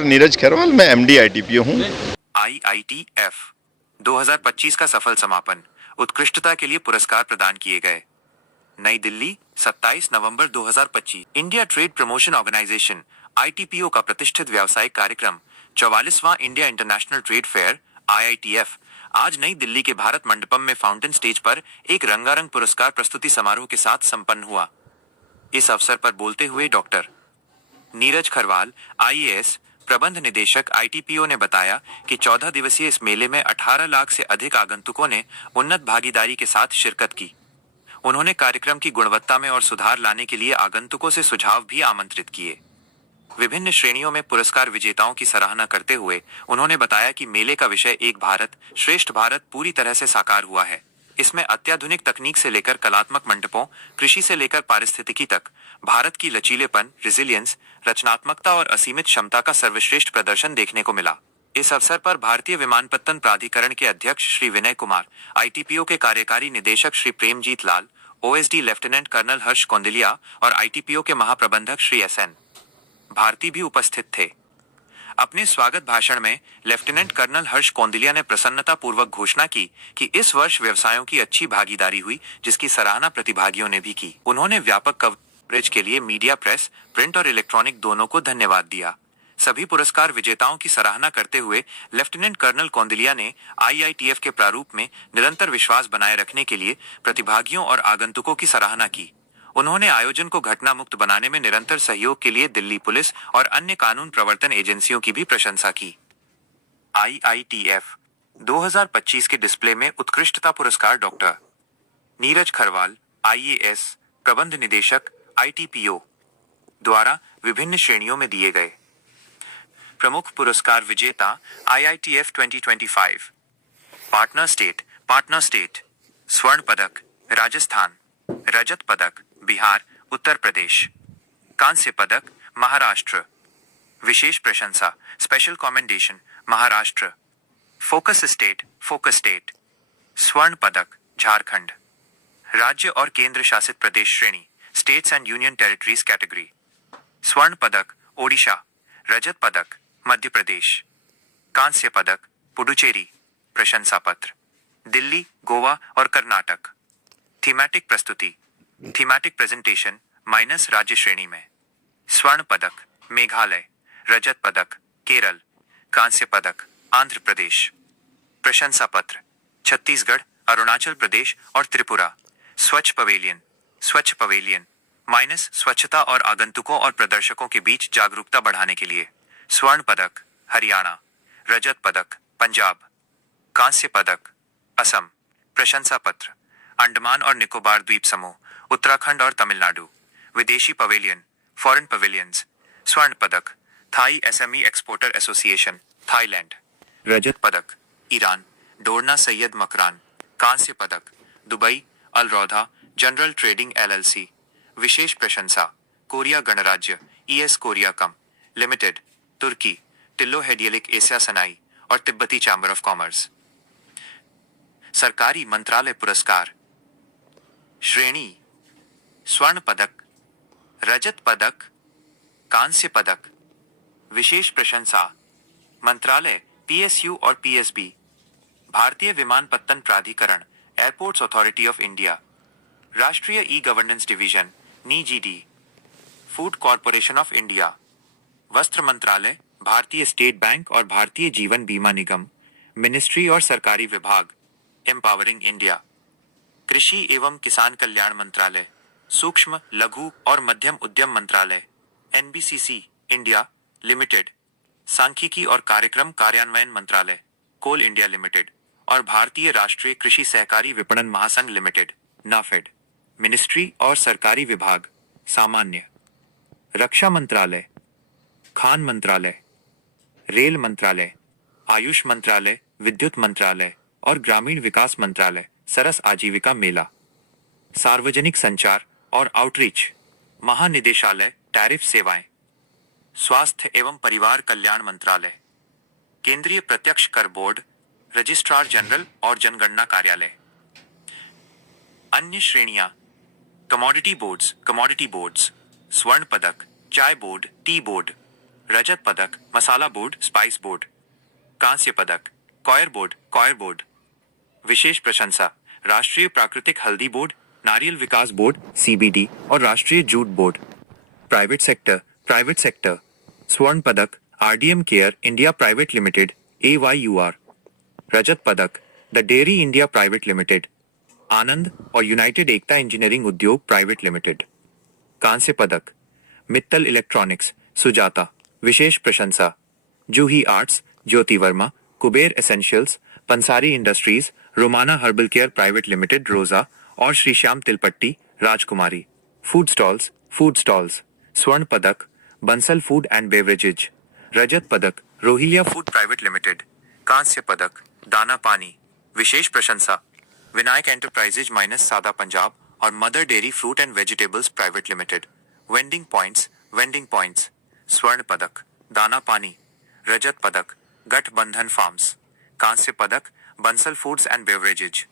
नीरज खैरवाल, मैं MD ITPO हूँ। IITF 2025 का सफल समापन, उत्कृष्टता के लिए पुरस्कार प्रदान किए गए। नई दिल्ली 27 नवंबर 2025। India trade promotion organization ITPO का प्रतिष्ठित व्यावसायिक कार्यक्रम 44वां India international trade fair IITF आज नई दिल्ली के भारत मंडपम में फाउंटेन स्टेज पर एक रंगारंग पुरस्कार प्रस्तुति समारोह के साथ संपन्न हुआ। इस अवसर पर बोलते हुए डॉक्टर नीरज खरवाल IAS प्रबंध निदेशक ITPO ने बताया कि 14 दिवसीय इस मेले में 18 लाख से अधिक आगंतुकों ने उन्नत भागीदारी के साथ शिरकत की। उन्होंने कार्यक्रम की गुणवत्ता में और सुधार लाने के लिए आगंतुकों से सुझाव भी आमंत्रित किए। विभिन्न श्रेणियों में पुरस्कार विजेताओं की सराहना करते हुए उन्होंने बताया कि मेले का विषय एक भारत श्रेष्ठ भारत पूरी तरह से साकार हुआ है। इसमें अत्याधुनिक तकनीक से लेकर कलात्मक मंडपों, कृषि से लेकर पारिस्थितिकी तक भारत की लचीलेपन, रेजिलियंस, रचनात्मकता और असीमित क्षमता का सर्वश्रेष्ठ प्रदर्शन देखने को मिला। इस अवसर पर भारतीय विमानपत्तन प्राधिकरण के अध्यक्ष श्री विनय कुमार, ITPO के कार्यकारी निदेशक श्री प्रेमजीत लाल, OSD लेफ्टिनेंट कर्नल हर्ष कौंडिल्या और ITPO के महाप्रबंधक श्री SN भारती भी उपस्थित थे। अपने स्वागत भाषण में लेफ्टिनेंट कर्नल हर्ष कौंडिल्या ने प्रसन्नता पूर्वक घोषणा की कि इस वर्ष व्यवसायों की अच्छी भागीदारी हुई, जिसकी सराहना प्रतिभागियों ने भी की। उन्होंने व्यापक कवरेज के लिए मीडिया, प्रेस, प्रिंट और इलेक्ट्रॉनिक दोनों को धन्यवाद दिया। सभी पुरस्कार विजेताओं की सराहना करते हुए लेफ्टिनेंट कर्नल कौंडिल्या ने IITF के प्रारूप में निरंतर विश्वास बनाए रखने के लिए प्रतिभागियों और आगंतुकों की सराहना की। उन्होंने आयोजन को घटना मुक्त बनाने में निरंतर सहयोग के लिए दिल्ली पुलिस और अन्य कानून प्रवर्तन एजेंसियों की भी प्रशंसा की। IITF 2025 के डिस्प्ले में उत्कृष्टता पुरस्कार डॉक्टर नीरज खरवाल IAS प्रबंध निदेशक ITPO द्वारा विभिन्न श्रेणियों में दिए गए। प्रमुख पुरस्कार विजेता IITF 2025 पार्टनर स्टेट स्वर्ण पदक राजस्थान, रजत पदक बिहार उत्तर प्रदेश, कांस्य पदक महाराष्ट्र, विशेष प्रशंसा special commendation Maharashtra, focus state, स्वर्ण पदक झारखंड, राज्य और केंद्र शासित प्रदेश श्रेणी states and union territories category, स्वर्ण पदक ओडिशा, रजत पदक मध्य प्रदेश, कांस्य पदक पुडुचेरी, प्रशंसा पत्र दिल्ली, गोवा और कर्नाटक। थीमेटिक प्रस्तुति थीमेटिक प्रेजेंटेशन माइनस राज्य श्रेणी में, स्वर्ण पदक मेघालय, रजत पदक केरल, कांस्य पदक आंध्र प्रदेश, प्रशंसा पत्र छत्तीसगढ़, अरुणाचल प्रदेश और त्रिपुरा। स्वच्छ पवेलियन माइनस स्वच्छता और आगंतुकों और प्रदर्शकों के बीच जागरूकता बढ़ाने के लिए, स्वर्ण पदक हरियाणा, रजत पदक पंजाब, कांस्य पदक असम। प्रशंसा पत्र अंडमान और निकोबार द्वीप समूह, उत्तराखंड और तमिलनाडु। विदेशी पवेलियन फॉरेन पवेलियंस, स्वर्ण पदक Thai SME exporter association Thailand, रजत पदक ईरान, डोरना सैयद मकरान। कांस्य पदक Dubai, Al Raudha General trading LLC। विशेष प्रशंसा कोरिया गणराज्य ES कोरिया कम लिमिटेड, तुर्की, टिल्लो हेडियलिक एशिया सनाई और तिब्बती चैम्बर ऑफ कॉमर्स। सरकारी मंत्रालय पुरस्कार श्रेणी स्वर्ण पदक, रजत पदक, कांस्य पदक। विशेष प्रशंसा मंत्रालय PSU और PSB, भारतीय विमानपत्तन प्राधिकरण एयरपोर्ट्स अथॉरिटी ऑफ इंडिया, राष्ट्रीय e-governance division NIGD, food corporation of India, वस्त्र मंत्रालय, भारतीय स्टेट बैंक और भारतीय जीवन बीमा निगम, मिनिस्ट्री और सरकारी विभाग एम्पावरिंग इंडिया, कृषि एवं किसान कल्याण मंत्रालय, सूक्ष्म लघु और मध्यम उद्यम मंत्रालय NBCC इंडिया लिमिटेड, सांख्यिकी और कार्यक्रम कार्यान्वयन मंत्रालय कोल इंडिया लिमिटेड और भारतीय राष्ट्रीय कृषि सहकारी विपणन महासंघ लिमिटेड नाफेड। मिनिस्ट्री और सरकारी विभाग सामान्य, रक्षा मंत्रालय, खान मंत्रालय, रेल मंत्रालय, आयुष मंत्रालय, विद्युत मंत्रालय और ग्रामीण विकास मंत्रालय सरस आजीविका मेला। सार्वजनिक संचार और आउटरीच महानिदेशालय टैरिफ सेवाएं, स्वास्थ्य एवं परिवार कल्याण मंत्रालय, केंद्रीय प्रत्यक्ष कर बोर्ड, रजिस्ट्रार जनरल और जनगणना कार्यालय। अन्य श्रेणियां कमोडिटी बोर्ड्स, स्वर्ण पदक चाय बोर्ड, टी बोर्ड, रजत पदक मसाला बोर्ड स्पाइस बोर्ड। कांस्य पदक कॉयर बोर्ड। विशेष प्रशंसा राष्ट्रीय प्राकृतिक हल्दी बोर्ड, नारियल विकास बोर्ड CBD और राष्ट्रीय जूट बोर्ड। प्राइवेट सेक्टर स्वर्ण पदक RDM care India private limited AYUR। रजत पदक the dairy India private limited, Anand और united Ekta engineering Udyog private limited. कांस्य पदक मित्तल इलेक्ट्रॉनिक्स सुजाता। विशेष प्रशंसा Juhi arts, Jyoti Verma, Kuber essentials, Pansari industries, Romana herbal care private limited Roja और श्री श्याम तिलपट्टी राजकुमारी। फूड स्टॉल्स स्वर्ण पदक बंसल फूड एंड बेवरेजेज। रजत पदक रोहिलिया फूड प्राइवेट लिमिटेड। कांस्य पदक दाना पानी। विशेष प्रशंसा विनायक एंटरप्राइजेज माइनस सादा पंजाब और mother dairy fruit and vegetables private limited. Vending points स्वर्ण पदक दाना पानी। रजत पदक गठबंधन फार्म्स। कांस्य पदक बंसल फूड्स एंड बेवरेजेज।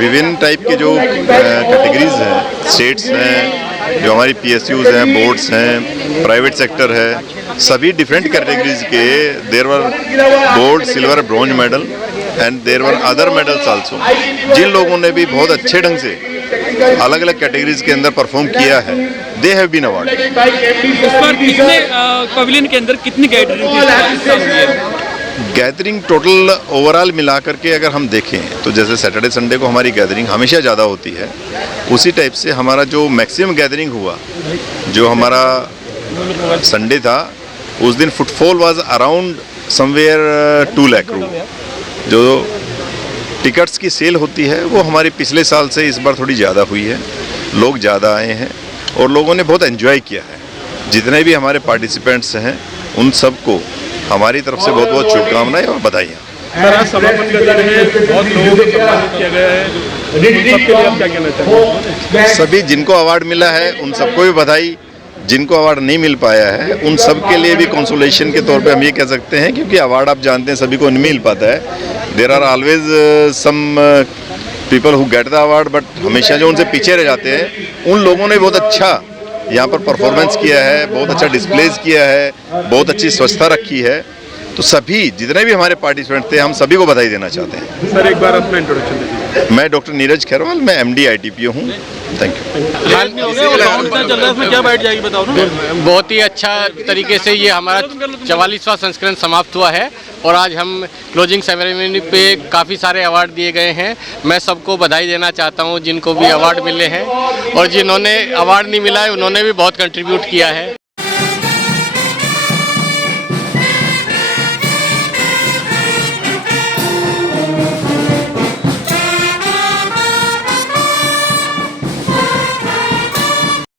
विभिन्न टाइप के जो कैटेगरीज हैं, स्टेट्स हैं, जो हमारी PSUs हैं, बोर्ड्स हैं, प्राइवेट सेक्टर है, सभी डिफरेंट कैटेगरीज के there were gold, silver, bronze medal and there were other medals also. जिन लोगों ने भी बहुत अच्छे ढंग से अलग अलग कैटेगरीज के अंदर परफॉर्म किया है, दे हैव बीन अवार्डेड। इस बार कितने पवेलियन के अंदर कितनी गैदरिंग टोटल ओवरऑल मिला करके अगर हम देखें तो जैसे सैटरडे संडे को हमारी गैदरिंग हमेशा ज़्यादा होती है, उसी टाइप से हमारा जो मैक्सिमम गैदरिंग हुआ, जो हमारा संडे था, उस दिन footfall was around somewhere 2 lakh रुपये। जो टिकट्स की सेल होती है वो हमारे पिछले साल से इस बार थोड़ी ज़्यादा हुई है, लोग ज़्यादा आए हैं और लोगों ने बहुत एंजॉय किया है। जितने भी हमारे पार्टिसिपेंट्स हैं उन सबको हमारी तरफ से बहुत बहुत शुभकामनाएं और बधाइयाँ। समापन का दिन है, बहुत लोगों को सम्मानित किया गया है, सबके लिए आप क्या कहना चाहेंगे? सभी जिनको अवार्ड मिला है उन सबको भी बधाई, जिनको अवार्ड नहीं मिल पाया है उन सब के लिए भी कंसोलेशन के तौर पे हम ये कह सकते हैं, क्योंकि अवार्ड आप जानते हैं सभी को नहीं मिल पाता है। There are always some people who get the award, but हमेशा जो उनसे पीछे रह जाते हैं उन लोगों ने बहुत अच्छा यहाँ पर परफॉर्मेंस किया है, बहुत अच्छा डिस्प्लेज किया है, बहुत अच्छी स्वच्छता रखी है। तो सभी जितने भी हमारे पार्टिसिपेंट थे हम सभी को बधाई देना चाहते हैं। सर एक बार अपना इंट्रोडक्शन दीजिए। मैं डॉक्टर नीरज खैरवाल, मैं MD ITPO हूँ। Thank you. क्या बैठ जाएगी बताओ ना। बहुत ही अच्छा तरीके से ये हमारा 44वां संस्करण समाप्त हुआ है और आज हम क्लोजिंग सेरेमनी पे काफ़ी सारे अवार्ड दिए गए हैं। मैं सबको बधाई देना चाहता हूँ जिनको भी अवार्ड मिले हैं, और जिन्होंने अवार्ड नहीं मिला है उन्होंने भी बहुत कंट्रीब्यूट किया है।